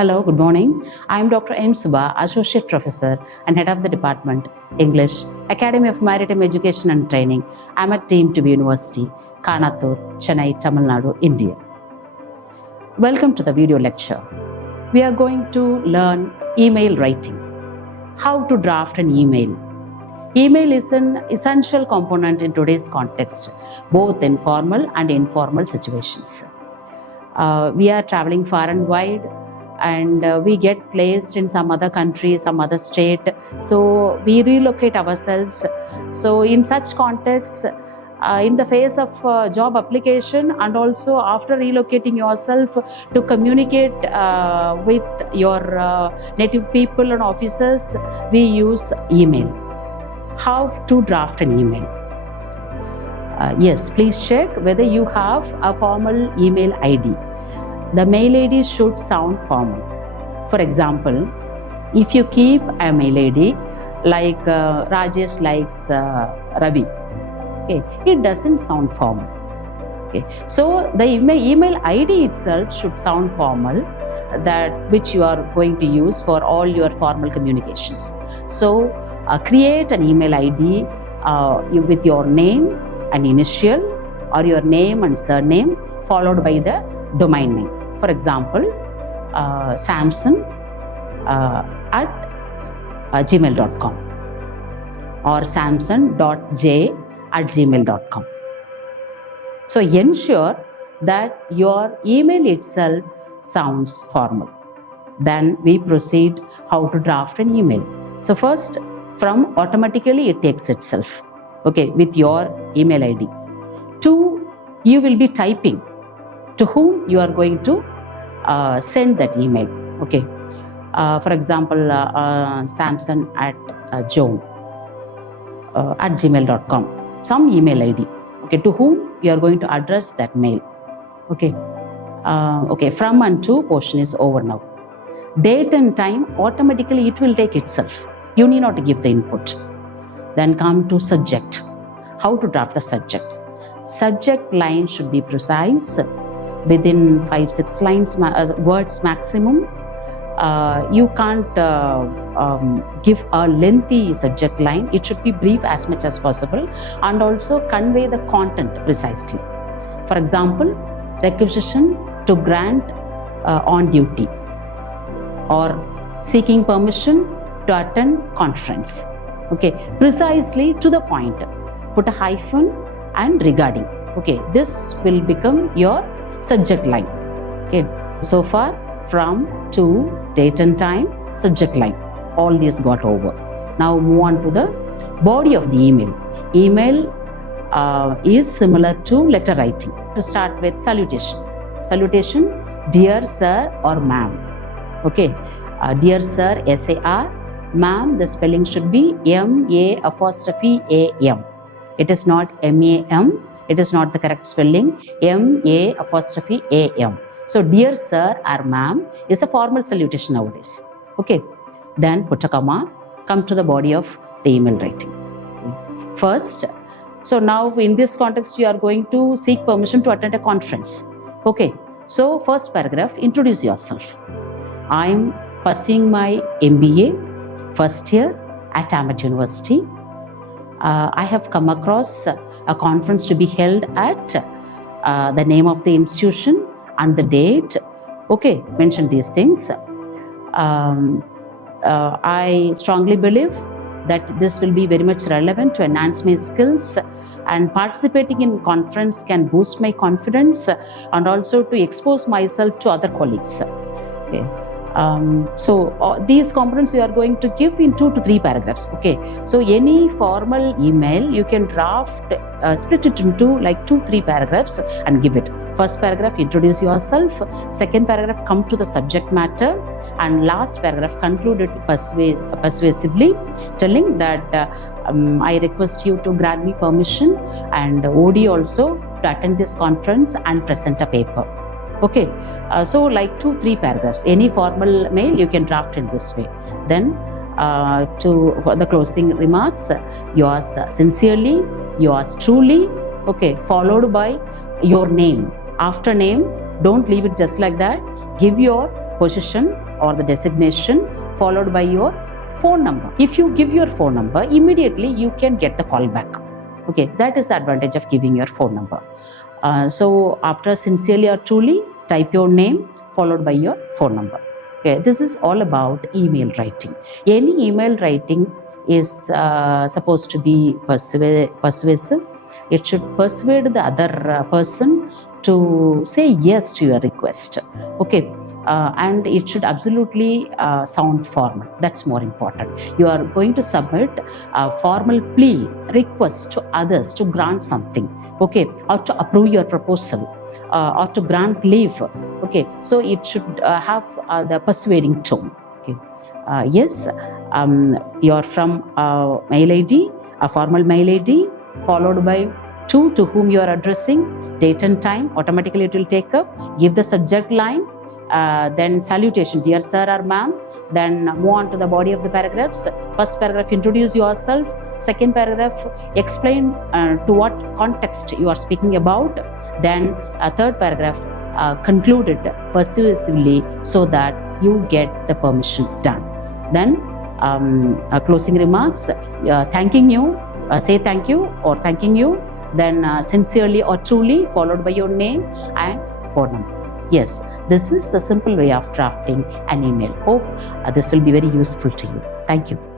Hello, good morning. I am Dr M Subha, Associate Professor and Head of the Department, English, Academy of Maritime Education and Training. I am at TB University, Kanatur, Chennai, Tamil Nadu, India. Welcome to the video lecture. We are going to learn email writing. How to draft an email. Email is an essential component in today's context, both in formal and informal situations. We are traveling far and wide, and we get placed in some other country, some other state, so we relocate ourselves. So in such contexts, in the phase of job application and also after relocating yourself to communicate with your native people and officers, we use email. How to draft an email? Yes, please check whether you have a formal email ID. The mail ID should sound formal. For example, if you keep a mail ID like Rajesh likes Ravi, okay, it doesn't sound formal. Okay, so the email ID itself should sound formal, that which you are going to use for all your formal communications. So create an email ID with your name and initial, or your name and surname followed by the domain name. For example, Samson at gmail.com or samson.j@gmail.com. So ensure that your email itself sounds formal. Then we proceed how to draft an email. So first, from automatically it takes itself, okay, with your email ID. 2, you will be typing to whom you are going to send that email. Okay, for example, Samson at Joan at gmail.com, some email ID. Okay, to whom you are going to address that mail. Okay, okay, from and to portion is over now. Date and time, automatically it will take itself. You need not give the input. Then come to subject. How to draft the subject? Subject line should be precise, within 5-6 lines, words maximum. You can't give a lengthy subject line. It should be brief as much as possible and also convey the content precisely. For example, requisition to grant on duty, or seeking permission to attend conference. Okay, precisely to the point. Put a hyphen and regarding. Okay, this will become your subject line. Okay, so far from, to, date and time, subject line, all these got over. Now move on to the body of the email. Email is similar to letter writing. To start with salutation. Salutation, dear sir or ma'am. Okay, dear sir, S-A-R, ma'am, the spelling should be M-A''A''M. It is not M-A-M. It is not the correct spelling, M-A''A''M. So, dear sir or ma'am is a formal salutation nowadays. Okay, then put a comma, come to the body of the email writing. First, so now in this context, you are going to seek permission to attend a conference. Okay, so first paragraph, introduce yourself. I am pursuing my MBA, first year at Emrdc University. I have come across a conference to be held at the name of the institution and the date. Okay, mention these things. I strongly believe that this will be very much relevant to enhance my skills, and participating in conference can boost my confidence and also to expose myself to other colleagues. Okay. So these components you are going to give in 2 to 3 paragraphs. Okay, so any formal email you can draft, split it into like 2-3 paragraphs and give it. First paragraph, introduce yourself. Second paragraph, come to the subject matter, and last paragraph concluded persuasively, telling that I request you to grant me permission and OD also to attend this conference and present a paper. Okay, so like 2-3 paragraphs. Any formal mail you can draft in this way. Then for the closing remarks, yours sincerely, yours truly. Okay, followed by your name. After name, don't leave it just like that. Give your position, or the designation followed by your phone number. If you give your phone number, immediately you can get the call back. Okay, that is the advantage of giving your phone number. So after sincerely or truly, type your name followed by your phone number. Okay, this is all about email writing. Any email writing is supposed to be persuasive. It should persuade the other person to say yes to your request. Okay, and it should absolutely sound formal. That's more important. You are going to submit a formal plea, request to others to grant something, okay, or to approve your proposal, or to grant leave. Okay, so it should have the persuading tone. Okay, yes, you're from mail ID, a formal mail ID, followed by to whom you are addressing, date and time, automatically it will take up, give the subject line, then salutation, dear sir or ma'am, then move on to the body of the paragraphs. First paragraph, introduce yourself. Second paragraph, explain to what context you are speaking about. Then third paragraph, conclude it persuasively so that you get the permission done. Then closing remarks, thanking you, say thank you or thanking you, then sincerely or truly followed by your name and phone number. Yes, this is the simple way of drafting an email. Hope this will be very useful to you. Thank you.